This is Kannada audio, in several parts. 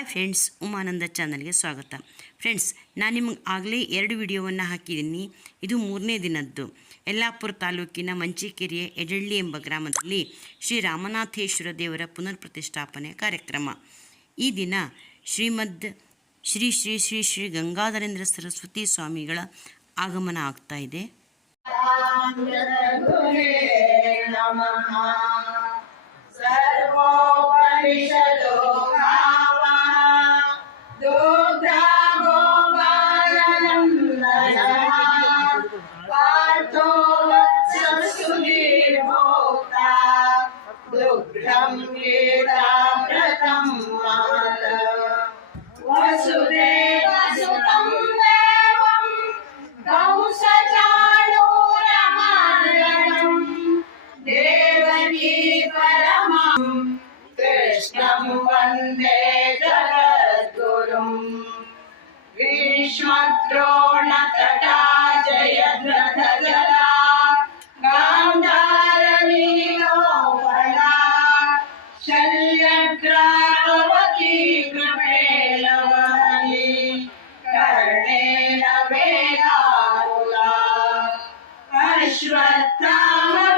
ಹಾಯ್ ಫ್ರೆಂಡ್ಸ್, ಉಮಾನಂದ ಚಾನಲ್ಗೆ ಸ್ವಾಗತ. ಫ್ರೆಂಡ್ಸ್, ನಾನು ನಿಮಗೆ ಆಗಲೇ 2 ವಿಡಿಯೋವನ್ನು ಹಾಕಿದ್ದೀನಿ. ಇದು 3ನೇ ದಿನದ್ದು. ಯಲ್ಲಾಪುರ ತಾಲೂಕಿನ ಮಂಚಿಕೆರೆಯ ಎಡಳ್ಳಿ ಎಂಬ ಗ್ರಾಮದಲ್ಲಿ ಶ್ರೀ ರಾಮನಾಥೇಶ್ವರ ದೇವರ ಪುನರ್ ಪ್ರತಿಷ್ಠಾಪನೆ ಕಾರ್ಯಕ್ರಮ. ಈ ದಿನ ಶ್ರೀಮದ್ ಶ್ರೀ ಶ್ರೀ ಶ್ರೀ ಶ್ರೀ ಗಂಗಾಧರೇಂದ್ರ ಸರಸ್ವತಿ ಸ್ವಾಮಿಗಳ ಆಗಮನ ಆಗ್ತಾ ಇದೆ. वंदे जगद्गुरुं भीष्मद्रोणतटा जयद्रथजला गान्धारनीलोपला शल्यग्रावती कृपेलवली कर्णेन वेलाकुला अश्वत्थामा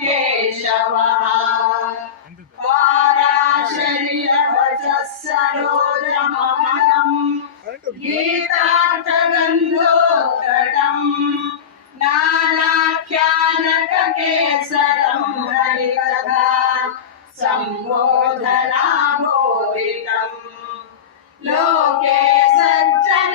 केशवः पाराशर्यवचः सरोजममलं गीतार्थगन्धोत्कटं नानाख्यानककेसरं हरिकथा सम्बोधनाभूरितं लोके सज्जन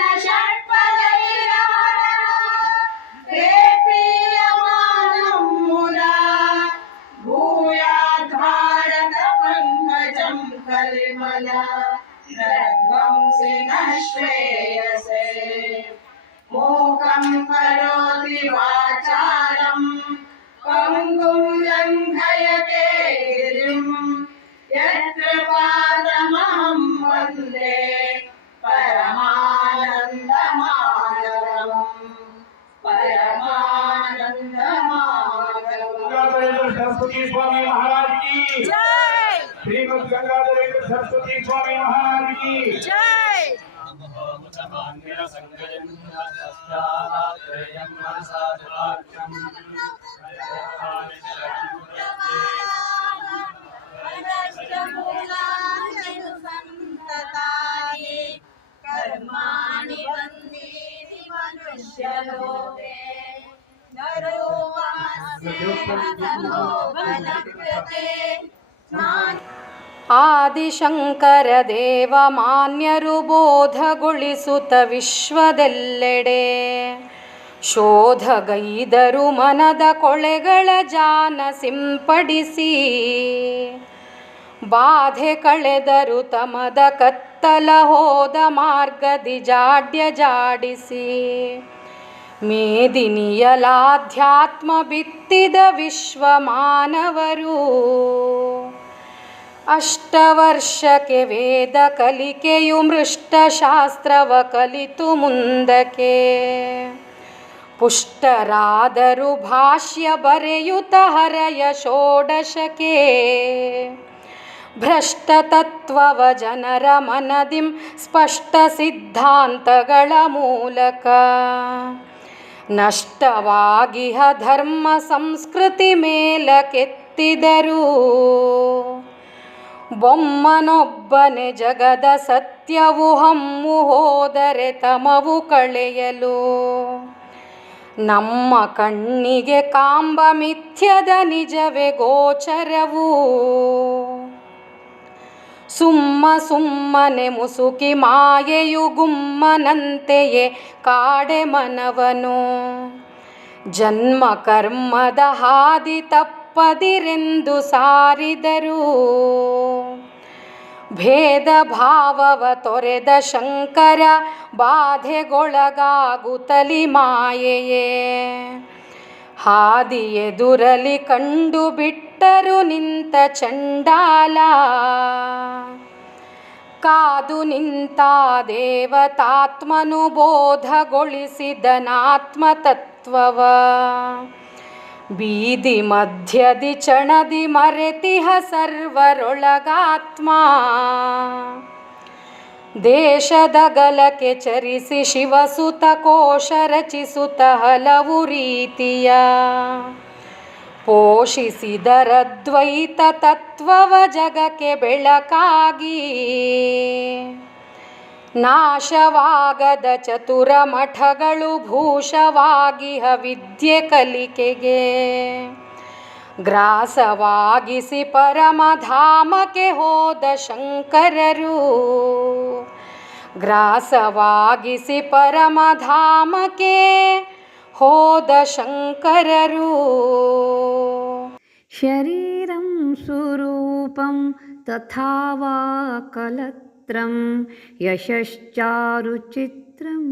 श्रेयसे मूकं करोति वाचालं पङ्गुं लङ्घयते गिरिं यत्कृपातमहं वन्दे परमानन्दमाधवम् सरस्वती स्वामी महाराज की जय। श्रीमद् गंगाधरेंद्र सरस्वती स्वामी महाराज की जय। कर्माणि वन्दीनि मनुष्यलोके ಆದಿಶಂಕರ ದೇವ ಮಾನ್ಯರು ಬೋಧಗೊಳಿಸುತ್ತ ವಿಶ್ವದೆಲ್ಲೆಡೆ ಶೋಧಗೈದರು ಮನದ ಕೊಳೆಗಳ ಜಾನ ಸಿಂಪಡಿಸಿ ಬಾಧೆ ಕಳೆದರು ತಮದ ಕತ್ತಲ ಹೋದ ಮಾರ್ಗದಿ ಜಾಡ್ಯ ಜಾಡಿಸಿ ಮೇದಿನಿಯಲಾಧ್ಯಾತ್ಮ ಬಿತ್ತಿದ ವಿಶ್ವ ಮಾನವರು ಅಷ್ಟವರ್ಷಕ್ಕೆ ವೇದ ಕಲಿಕೆಯು ಮೃಷ್ಟಶಾಸ್ತ್ರವ ಕಲಿತು ಮುಂದಕ್ಕೆ ಪುಷ್ಟರಾದರು ಭಾಷ್ಯ ಬರೆಯುತ್ತ ಹರಯ ಷೋಡಶಕ್ಕೆ ಭ್ರಷ್ಟ ತತ್ವವ ಜನರ ಮನದಿಂ ಸ್ಪಷ್ಟ ಸಿದ್ಧಾಂತಗಳ ಮೂಲಕ ನಷ್ಟವಾಗಿಹ ಧರ್ಮ ಸಂಸ್ಕೃತಿ ಮೇಲಕ್ಕೆತ್ತಿದರು ಬೊಮ್ಮನೊಬ್ಬನೆ ಜಗದ ಸತ್ಯವು ಹಮ್ಮು ಹೋದರೆ ತಮವು ಕಳೆಯಲು ನಮ್ಮ ಕಣ್ಣಿಗೆ ಕಾಂಬ ಮಿಥ್ಯದ ನಿಜವೇ ಗೋಚರವು ಸುಮ್ಮನೆ ಮುಸುಕಿ ಮಾಯೆಯು ಗುಮ್ಮನಂತೆಯೇ ಕಾಡೆ ಮನವನು ಜನ್ಮ ಕರ್ಮದ ಹಾದಿ ತಪ್ಪದಿರೆಂದು ಸಾರಿದರು ಭೇದ ಭಾವವ ತೊರೆದ ಶಂಕರ ಬಾಧೆಗೊಳಗಾಗುತ್ತಲಿ ಮಾಯೆಯೇ ಹಾದಿ ಎದುರಲಿ ಕಂಡು ಬಿಟ್ಟರು ನಿಂತ ಚಂಡಾಲ ಕಾದು ನಿಂತ ದೇವತಾತ್ಮನು ಬೋಧಗೊಳಿಸಿದನಾತ್ಮತತ್ವವ ಬೀದಿ ಮಧ್ಯದಿ ಚಣದಿ ಮರೆತಿಹ ಸರ್ವರೊಳಗಾತ್ಮ ದೇಶದ ಗಲಕ್ಕೆ ಚರಿಸಿ ಶಿವಸುತ ಕೋಶ ರಚಿಸುತ್ತ ಹಲವು ರೀತಿಯ ಪೋಷಿಸಿದರದ್ವೈತ ತತ್ವವ ಜಗಕ್ಕೆ ಬೆಳಕಾಗಿ ನಾಶವಾಗದ ಚತುರ ಮಠಗಳು ಭೂಷವಾಗಿಹ ವಿದ್ಯೆ ಕಲಿಕೆಗೆ ಗ್ರಾಸವಾಗಿಸಿ ಪರಮಧಾಮಕ್ಕೆ ಹೋದ ಶಂಕರರು ಗ್ರಾಸವಾಗಿಸಿ ಪರಮಧಾಮಕ್ಕೆ ಹೋದ ಶಂಕರರು ಶರೀರಂ ಸ್ವರೂಪಂ ತಥಾ ವಾ ಕಲತ್ರಂ ಯಶಶ್ಚಾರುಚಿತ್ರಂ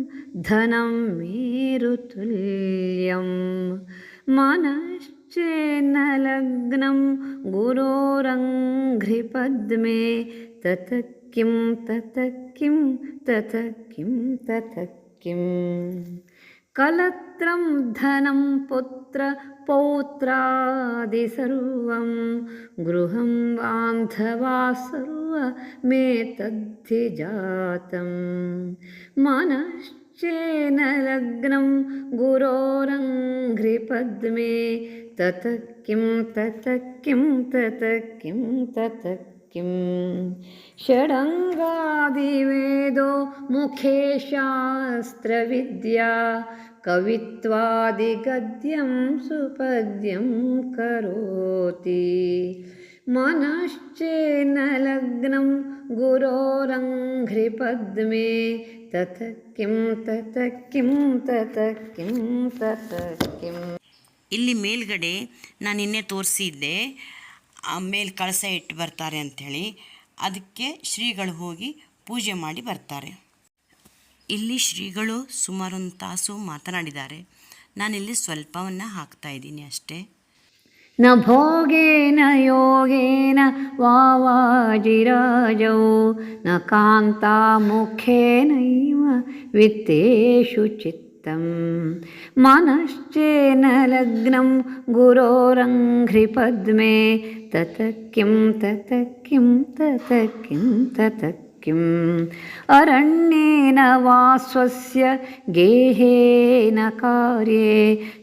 ಧನಂ ಮೇರುತುಲ್ಯಂ ಮನಶ್ಚೇನ ಲಗ್ನಂ ಗುರೋರಂಘ್ರಿಪದ್ಮೆ ತತಃ ಕಿಂ ತತಃ ಕಿಂ ತತಃ ಕಿಂ ತತಃ ಕಿಂ ಕಲತ್ರಂ ಧನಂ ಪುತ್ರ ಪೌತ್ರಾದಿ ಸರ್ವಂ ಗೃಹಂ ಬಾಂಧವಾ ಸರ್ವಮೇತದ್ಧಿ ಜಾತಂ ಮನಶ್ಚೇನ ಲಗ್ನಂ ಗುರೋರಂಘ್ರಿಪದ್ಮೆ ತತಃ ಕಿಂ ತತಃ ಕಿಂ ತತಃ ಕಿಂ ತತಃ ಕಿಂ ಷಡಂಗಾದಿವೇದೋ ಮುಖೇ ಶಾಸ್ತ್ರವಿದ್ಯಾ ಕವಿತ್ವಾದಿಗದ್ಯಂ ಸುಪದ್ಯಂ ಕರೋತಿ ಮನಶ್ಚೇನ ಲಗ್ನಂ ಗುರೋರಂಘ್ರಿಪದ್ಮೆ ತತಃ ಕಿಂ ತತಃ ಕಿಂ ತತಃ ಕಿಂ ತತಃ ಕಿಂ. ಇಲ್ಲಿ ಮೇಲ್ಗಡೆ ನಾನು ನಿನ್ನೆ ತೋರಿಸಿದ್ದೆ ಮೇಲೆ ಕಳಸ ಇಟ್ಟು ಬರ್ತಾರೆ ಅಂಥೇಳಿ, ಅದಕ್ಕೆ ಶ್ರೀಗಳು ಹೋಗಿ ಪೂಜೆ ಮಾಡಿ ಬರ್ತಾರೆ. ಇಲ್ಲಿ ಶ್ರೀಗಳು ಸುಮಾರು ಒಂದು ತಾಸು ಮಾತನಾಡಿದ್ದಾರೆ. ನಾನಿಲ್ಲಿ ಸ್ವಲ್ಪವನ್ನು ಹಾಕ್ತಾ ಇದ್ದೀನಿ ಅಷ್ಟೇ. ನ ಭೋಗೇನ ಯೋಗೇನ ವಾವಾಜಿರಾಜೌ ನ ಕಾಂತಾಮುಖೇನೈವ ವಿತ್ತೇಷು ಚಿತ್ತಂ ಮನಶ್ಚೇನ ಲಗ್ನಂ ಗುರೋರಂಘ್ರಿಪದ್ಮೆ ತತಃ ಕಿಂ ತತಃ ಕಿಂ ತತಃ ಕಿಂ ತತಃ ಕಿಂ ಅರಣ್ಯೇನ ವಾ ಸ್ವಸ್ಯ ಗೇಹೇನ ಕಾರ್ಯೇ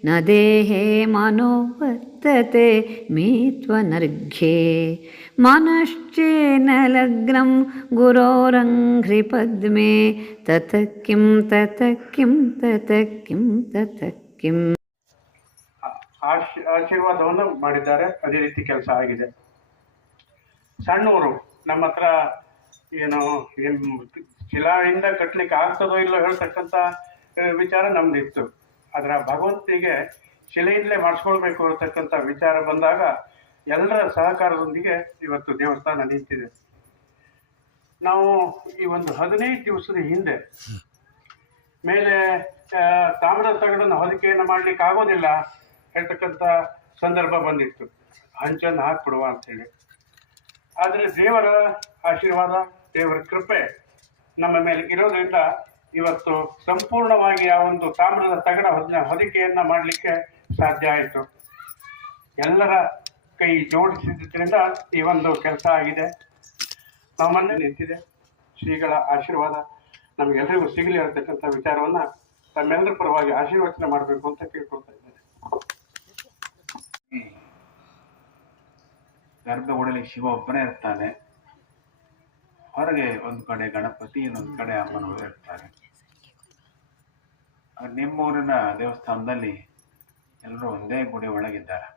ನ ದೇಹೇ ಮನೋ ವರ್ತತೆ ಮೇ ತ್ವನರ್ಘ್ಯೇ ಮನಶ್ಚೇನ ಲಗ್ನಂ ಗುರೋರಂಘ್ರಿಪದ್ಮೆ ತತಃ ಕಿಂ ತತಃ ಕಿಂ ತತಃ ಕಿಂ ತತಃ ಕಿಂ. ಆಶೀರ್ವಾದವನ್ನು ಮಾಡಿದ್ದಾರೆ. ಅದೇ ರೀತಿ ಕೆಲಸ ಆಗಿದೆ. ಸಣ್ಣವರು ನಮ್ಮ ಹತ್ರ ಏನು ಶಿಲಾಯಿಂದ ಕಟ್ಟಲಿಕ್ಕೆ ಆಗ್ತದೋ ಇಲ್ಲೋ ಹೇಳ್ತಕ್ಕಂಥ ವಿಚಾರ ನಮ್ದಿತ್ತು. ಆದರೆ ಭಗವಂತನಿಗೆ ಶಿಲೆಯಿಂದಲೇ ಮಾಡಿಸ್ಕೊಳ್ಬೇಕು ಅಂತಕ್ಕಂಥ ವಿಚಾರ ಬಂದಾಗ ಎಲ್ಲರ ಸಹಕಾರದೊಂದಿಗೆ ಇವತ್ತು ದೇವಸ್ಥಾನ ನಿಂತಿದೆ. ನಾವು ಈ ಒಂದು 15 ದಿವಸದ ಹಿಂದೆ ಮೇಲೆ ತಾಮ್ರದ ತಗಡನ್ನು ಹೊದಿಕೆಯನ್ನು ಮಾಡಲಿಕ್ಕೆ ಆಗೋದಿಲ್ಲ ಹೇಳ್ತಕ್ಕಂಥ ಸಂದರ್ಭ ಬಂದಿತ್ತು, ಹಂಚನ್ನು ಹಾಕ್ಬಿಡುವ ಅಂಥೇಳಿ. ಆದರೆ ದೇವರ ಆಶೀರ್ವಾದ, ದೇವರ ಕೃಪೆ ನಮ್ಮ ಮೇಲೆ ಇರೋದ್ರಿಂದ ಇವತ್ತು ಸಂಪೂರ್ಣವಾಗಿ ಆ ಒಂದು ತಾಮ್ರದ ತಗಡ ಹೊದಿಕೆಯನ್ನು ಮಾಡಲಿಕ್ಕೆ ಸಾಧ್ಯ ಆಯಿತು. ಎಲ್ಲರ ಕೈ ಜೋಡಿಸಿದ್ರಿಂದ ಈ ಒಂದು ಕೆಲಸ ಆಗಿದೆ. ನಮ್ಮನ್ನೇ ನಿಂತಿದೆ. ಶ್ರೀಗಳ ಆಶೀರ್ವಾದ ನಮಗೆಲ್ಲರಿಗೂ ಸಿಗಲಿ ಅಂತಕ್ಕಂಥ ವಿಚಾರವನ್ನು ತಮ್ಮೆಲ್ಲರ ಪರವಾಗಿ ಆಶೀರ್ವಚನೆ ಮಾಡಬೇಕು ಅಂತ ಕೇಳ್ಕೊಳ್ತಾ ಇದ್ದೇನೆ. ಗರ್ಭಗುಡಿಯಲ್ಲಿ ಶಿವ ಒಬ್ಬನೇ ಇರ್ತಾನೆ. ಹೊರಗೆ ಒಂದು ಕಡೆ ಗಣಪತಿ, ಇನ್ನೊಂದು ಕಡೆ ಅಮ್ಮನವರು ಇರ್ತಾರೆ. ನಿಮ್ಮೂರಿನ ದೇವಸ್ಥಾನದಲ್ಲಿ ಎಲ್ಲರೂ ಒಂದೇ ಗುಡಿ ಒಳಗಿದ್ದಾರೆ.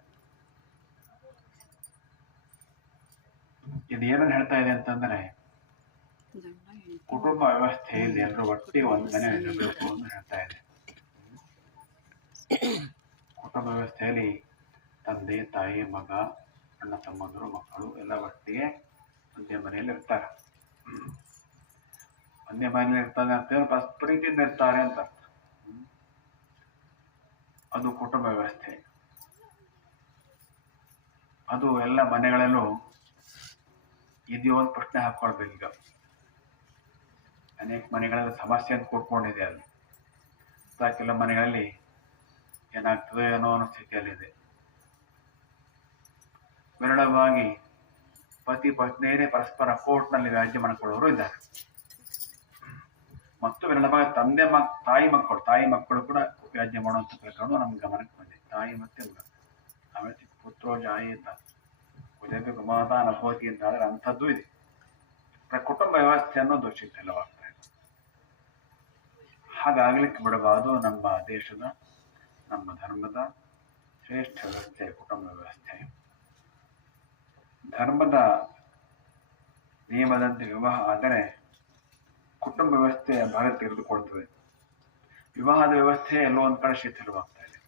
ಇದು ಏನನ್ನು ಹೇಳ್ತಾ ಇದೆ ಅಂತಂದ್ರೆ, ಕುಟುಂಬ ವ್ಯವಸ್ಥೆಯಲ್ಲಿ ಎಲ್ಲರೂ ಒಟ್ಟಿಗೆ ಒಂದು ಮನೆ ಇರಬೇಕು ಅಂತ ಹೇಳ್ತಾ ಇದೆ. ಕುಟುಂಬ ವ್ಯವಸ್ಥೆಯಲ್ಲಿ ತಂದೆ, ತಾಯಿ, ಮಗ, ಅಣ್ಣ ತಮ್ಮಂದರು, ಮಕ್ಕಳು ಎಲ್ಲ ಒಟ್ಟಿಗೆ ಒಂದೇ ಮನೆಯಲ್ಲಿ ಇರ್ತಾರೆ. ಒಂದೇ ಮನೆಯಲ್ಲಿ ಇರ್ತಾರೆ ಅಂತೇಳಿ ಪ್ರೀತಿಯಿಂದ ಇರ್ತಾರೆ ಅಂತ. ಅದು ಕುಟುಂಬ ವ್ಯವಸ್ಥೆ. ಅದು ಎಲ್ಲ ಮನೆಗಳಲ್ಲೂ ಇದೆಯೋ ಒಂದು ಪ್ರಶ್ನೆ ಹಾಕ್ಕೊಳ್ಬೇಕೀಗ. ಅನೇಕ ಮನೆಗಳಲ್ಲಿ ಸಮಸ್ಯೆ ಅಂತ ಕೂತ್ಕೊಂಡಿದೆ ಅದು. ಕೆಲವು ಮನೆಗಳಲ್ಲಿ ಏನಾಗ್ತದೋ ಏನೋ ಅನ್ನೋ ಸ್ಥಿತಿಯಲ್ಲಿದೆ. ವಿರಳವಾಗಿ ಪತಿ ಪತ್ನಿಯರೇ ಪರಸ್ಪರ ಕೋರ್ಟ್ನಲ್ಲಿ ವ್ಯಾಜ್ಯ ಮಾಡಿಕೊಳ್ಳೋರು ಇದ್ದಾರೆ. ಮತ್ತು ವಿರಳವಾಗಿ ತಾಯಿ ಮಕ್ಕಳು ಕೂಡ ವ್ಯಾಜ್ಯ ಮಾಡುವಂಥ ಪ್ರಕರಣ ನಮ್ಮ ಗಮನಕ್ಕೆ ಬಂದಿದೆ. ತಾಯಿ ಮತ್ತೆ ಮಗ ಆಮೇಲೆ ಪುತ್ರೋ ಜಾಯಿತ ಉದಯ ಗುಮಾತ ಅನುಭೂತಿ ಅಂತ ಆದರೆ ಅಂಥದ್ದು ಇದೆ. ಕುಟುಂಬ ವ್ಯವಸ್ಥೆ ಅನ್ನೋದು ಶಿಥಿಲವಾಗ್ತಾ ಇದೆ. ಹಾಗಾಗ್ಲಿಕ್ಕೆ ಬಿಡಬಾರದು. ನಮ್ಮ ದೇಶದ ನಮ್ಮ ಧರ್ಮದ ಶ್ರೇಷ್ಠ ವ್ಯವಸ್ಥೆ ಕುಟುಂಬ ವ್ಯವಸ್ಥೆ. ಧರ್ಮದ ನಿಯಮದಂತೆ ವಿವಾಹ ಆದರೆ ಕುಟುಂಬ ವ್ಯವಸ್ಥೆಯ ಭಾಗ ತೆಗೆದುಕೊಳ್ತದೆ. ವಿವಾಹದ ವ್ಯವಸ್ಥೆ ಎಲ್ಲೋ ಒಂದು ಕಡೆ ಶಿಥಿಲವಾಗ್ತಾ ಇದೆ.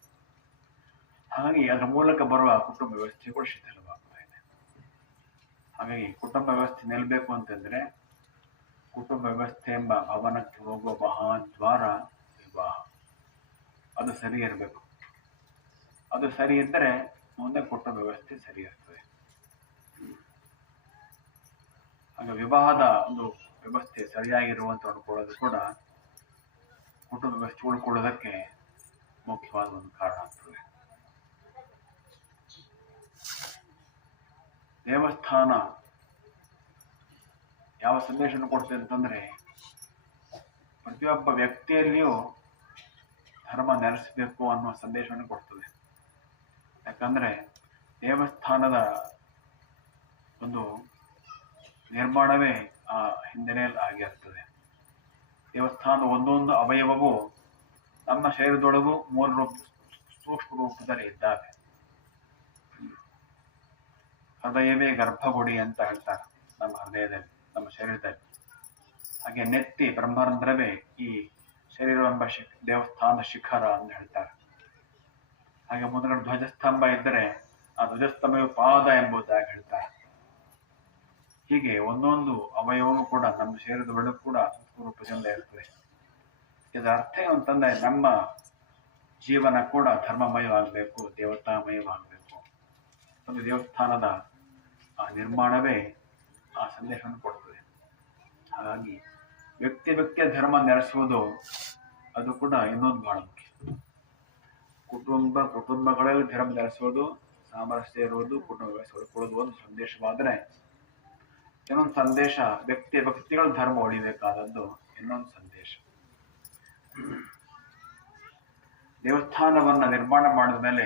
ಹಾಗಾಗಿ ಅದರ ಮೂಲಕ ಬರುವ ಕುಟುಂಬ ವ್ಯವಸ್ಥೆ ಕೂಡ ಶಿಥಿಲವಾಗ್ತಾ ಇದೆ. ಹಾಗಾಗಿ ಕುಟುಂಬ ವ್ಯವಸ್ಥೆ ನಿಲ್ಲಬೇಕು ಅಂತಂದ್ರೆ ಕುಟುಂಬ ವ್ಯವಸ್ಥೆ ಎಂಬ ಭವನಕ್ಕೆ ಹೋಗುವ ಮಹಾದ್ವಾರ ವಿವಾಹ. ಅದು ಸರಿ ಇರಬೇಕು. ಅದು ಸರಿ ಇದ್ದರೆ ಮುಂದೆ ಕುಟುಂಬ ವ್ಯವಸ್ಥೆ ಸರಿ ಇರ್ತದೆ. ಹಾಗೆ ವಿವಾಹದ ಒಂದು ವ್ಯವಸ್ಥೆ ಸರಿಯಾಗಿರುವಂತ ನೋಡ್ಕೊಳ್ಳೋದು ಕೂಡ ಕುಟುಂಬ ವ್ಯವಸ್ಥೆ ಉಳ್ಕೊಳ್ಳೋದಕ್ಕೆ ಮುಖ್ಯವಾದ ಒಂದು ಕಾರಣ ಆಗ್ತದೆ. ದೇವಸ್ಥಾನ ಯಾವ ಸಂದೇಶವನ್ನು ಕೊಡ್ತದೆ ಅಂತಂದ್ರೆ ಪ್ರತಿಯೊಬ್ಬ ವ್ಯಕ್ತಿಯಲ್ಲಿಯೂ ಧರ್ಮ ನೆಲೆಸಬೇಕು ಅನ್ನುವ ಸಂದೇಶವನ್ನು ಕೊಡ್ತದೆ. ಯಾಕಂದ್ರೆ ದೇವಸ್ಥಾನದ ಒಂದು ನಿರ್ಮಾಣವೇ ಆ ಹಿನ್ನೆಲೆಯಲ್ಲಿ ಆಗಿರ್ತದೆ. ದೇವಸ್ಥಾನದ ಒಂದೊಂದು ಅವಯವವು ನಮ್ಮ ಶರೀರದೊಳಗೂ ಸೂಕ್ಷ್ಮ ರೂಪದಲ್ಲಿ ಇದ್ದಾವೆ. ಹೃದಯವೇ ಗರ್ಭಗುಡಿ ಅಂತ ಹೇಳ್ತಾರೆ ನಮ್ಮ ಹೃದಯದಲ್ಲಿ, ನಮ್ಮ ಶರೀರದಲ್ಲಿ. ಹಾಗೆ ನೆತ್ತಿ ಬ್ರಹ್ಮರಂಧ್ರವೇ ಈ ಶರೀರವೆಂಬ ದೇವಸ್ಥಾನದ ಶಿಖರ ಅಂತ ಹೇಳ್ತಾರೆ. ಹಾಗೆ ಮುಂದೆ ಧ್ವಜಸ್ತಂಭ ಇದ್ದರೆ ಆ ಧ್ವಜಸ್ತಂಭವೇ ಪಾದ ಎಂಬುದಾಗಿ ಹೇಳ್ತಾರೆ. ಹೀಗೆ ಒಂದೊಂದು ಅವಯವೂ ಕೂಡ ನಮ್ಮ ಶರೀರದ ಒಳಗೂ ಕೂಡ ರೂಪದಿಂದ ಇರ್ತದೆ. ಇದರ ಅರ್ಥ ಏನು ಅಂತಂದ್ರೆ ನಮ್ಮ ಜೀವನ ಕೂಡ ಧರ್ಮಮಯವಾಗಬೇಕು, ದೇವತಾಮಯವಾಗಬೇಕು. ಒಂದು ದೇವಸ್ಥಾನದ ಆ ನಿರ್ಮಾಣವೇ ಆ ಸಂದೇಶವನ್ನು ಕೊಡ್ತದೆ. ಹಾಗಾಗಿ ವ್ಯಕ್ತಿಯ ಧರ್ಮ ನೆಲೆಸುವುದು ಅದು ಕೂಡ ಇನ್ನೊಂದು ಬಹಳ ಮುಖ್ಯ. ಕುಟುಂಬಗಳಲ್ಲಿ ಧರ್ಮ ನೆಲೆಸುವುದು, ಸಾಮರಸ್ಯ ಇರುವುದು, ಕುಟುಂಬ ವ್ಯವಸ್ಥೆ ಒಂದು ಸಂದೇಶವಾದರೆ ಇನ್ನೊಂದು ಸಂದೇಶ ವ್ಯಕ್ತಿಗಳ ಧರ್ಮ ಉಳಿಬೇಕಾದದ್ದು ಇನ್ನೊಂದು ಸಂದೇಶ. ದೇವಸ್ಥಾನವನ್ನ ನಿರ್ಮಾಣ ಮಾಡಿದ ಮೇಲೆ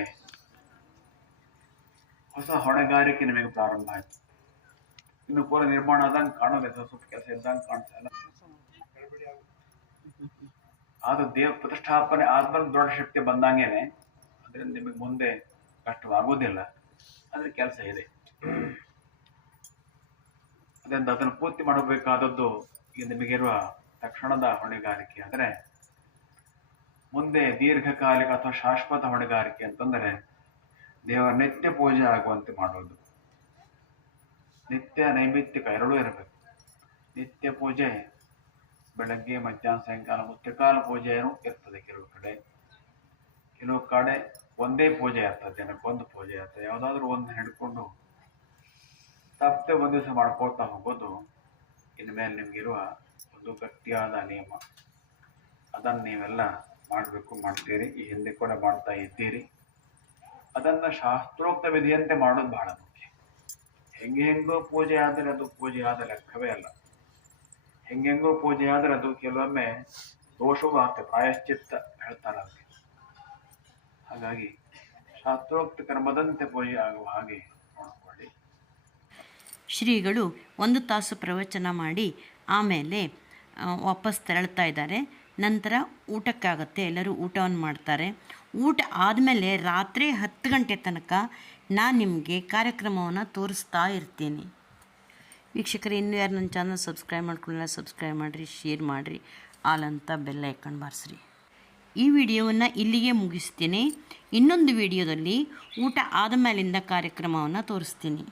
ಹೊಸ ಹೊಣೆಗಾರಿಕೆ ನಿಮಗೆ ಪ್ರಾರಂಭ ಆಯ್ತು. ಇನ್ನು ಪೂರ ನಿರ್ಮಾಣ ಆದಂಗೆ ಕಾಣೋದು, ಸ್ವಲ್ಪ ಕೆಲಸ ಇದ್ದಂಗೆ ಕಾಣ್ತಾ ಇಲ್ಲ. ಆದ್ರೂ ದೇವ ಪ್ರತಿಷ್ಠಾಪನೆ ಆದ್ಮೇಲೆ ದೊಡ್ಡ ಶಕ್ತಿ ಬಂದಂಗೆನೆ ಅದರಿಂದ ನಿಮಗೆ ಮುಂದೆ ಕಷ್ಟವಾಗುವುದಿಲ್ಲ. ಅದ್ರ ಕೆಲಸ ಇದೆ. ಅದರಿಂದ ಅದನ್ನು ಪೂರ್ತಿ ಮಾಡಬೇಕಾದದ್ದು ಈಗ ನಿಮಗಿರುವ ತಕ್ಷಣದ ಹೊಣೆಗಾರಿಕೆ. ಆದರೆ ಮುಂದೆ ದೀರ್ಘಕಾಲಿಕ ಅಥವಾ ಶಾಶ್ವತ ಹೊಣೆಗಾರಿಕೆ ಅಂತಂದರೆ ದೇವರ ನಿತ್ಯ ಪೂಜೆ ಆಗುವಂತೆ ಮಾಡೋದು. ನಿತ್ಯ ನೈಮಿತ್ತಿಕ ಎರಡೂ ಇರಬೇಕು. ನಿತ್ಯ ಪೂಜೆ ಬೆಳಗ್ಗೆ ಮಧ್ಯಾಹ್ನ ಸಾಯಂಕಾಲ ಮುತ್ಯಕಾಲ ಪೂಜೆಯೂ ಇರ್ತದೆ. ಕೆಲವು ಕಡೆ ಒಂದೇ ಪೂಜೆ ಇರ್ತದೆ, ಜನಕ್ಕೊಂದು ಪೂಜೆ ಇರ್ತದೆ. ಯಾವುದಾದ್ರೂ ಒಂದು ಹಿಡ್ಕೊಂಡು ತಪ್ಪದೆ ಒಂದು ದಿವಸ ಮಾಡ್ಕೊಳ್ತಾ ಹೋಗೋದು ಇನ್ಮೇಲೆ ನಿಮ್ಗಿರುವ ಒಂದು ಗಟ್ಟಿಯಾದ ನಿಯಮ. ಅದನ್ನು ನೀವೆಲ್ಲ ಮಾಡಬೇಕು, ಮಾಡ್ತೀರಿ. ಈ ಹಿಂದೆ ಕೂಡ ಮಾಡ್ತಾ ಇದ್ದೀರಿ. ಅದನ್ನ ಶಾಸ್ತ್ರೋಕ್ತ ವಿಧಿಯಂತೆ ಮಾಡೋದು ಬಹಳ ಮುಖ್ಯ. ಹೆಂಗೋ ಪೂಜೆ ಆದರೆ ಅದು ಪೂಜೆ ಆದ ಲೆಕ್ಕವೇ ಅಲ್ಲ. ಹೆಂಗೋ ಪೂಜೆ ಆದರೆ ಅದು ಕೆಲವೊಮ್ಮೆ ದೋಷವೂ ಆಗ್ತದೆ, ಪ್ರಾಯಶ್ಚಿತ್ತ ಹೇಳ್ತಾರೆ ಅದಕ್ಕೆ. ಹಾಗಾಗಿ ಶಾಸ್ತ್ರೋಕ್ತ ಕರ್ಮದಂತೆ ಪೂಜೆ ಆಗುವ ಹಾಗೆ ನೋಡಿಕೊಳ್ಳಿ. ಶ್ರೀಗಳು 1 ತಾಸು ಪ್ರವಚನ ಮಾಡಿ ಆಮೇಲೆ ವಾಪಸ್ ತೆರಳ್ತಾ ಇದ್ದಾರೆ. ನಂತರ ಊಟಕ್ಕಾಗತ್ತೆ, ಎಲ್ಲರೂ ಊಟವನ್ನು ಮಾಡ್ತಾರೆ. ಊಟ ಆದಮೇಲೆ ರಾತ್ರಿ 10 ಗಂಟೆ ತನಕ ನಾನು ನಿಮಗೆ ಕಾರ್ಯಕ್ರಮವನ್ನು ತೋರಿಸ್ತಾ ಇರ್ತೀನಿ. ವೀಕ್ಷಕರೇ, ಇನ್ನೂ ಯಾರು ನನ್ನ ಚಾನಲ್ ಸಬ್ಸ್ಕ್ರೈಬ್ ಮಾಡ್ಕೊಳ್ಳಿಲ್ಲ, ಸಬ್ಸ್ಕ್ರೈಬ್ ಮಾಡಿರಿ, ಶೇರ್ ಮಾಡಿರಿ, ಆಲ್ ಅಂತ ಬೆಲ್ ಐಕಾನ್ ಬಾರಿಸ್ರಿ. ಈ ವಿಡಿಯೋವನ್ನು ಇಲ್ಲಿಗೆ ಮುಗಿಸ್ತೀನಿ. ಇನ್ನೊಂದು ವಿಡಿಯೋದಲ್ಲಿ ಊಟ ಆದ ಮೇಲಿಂದ ಕಾರ್ಯಕ್ರಮವನ್ನು ತೋರಿಸ್ತೀನಿ.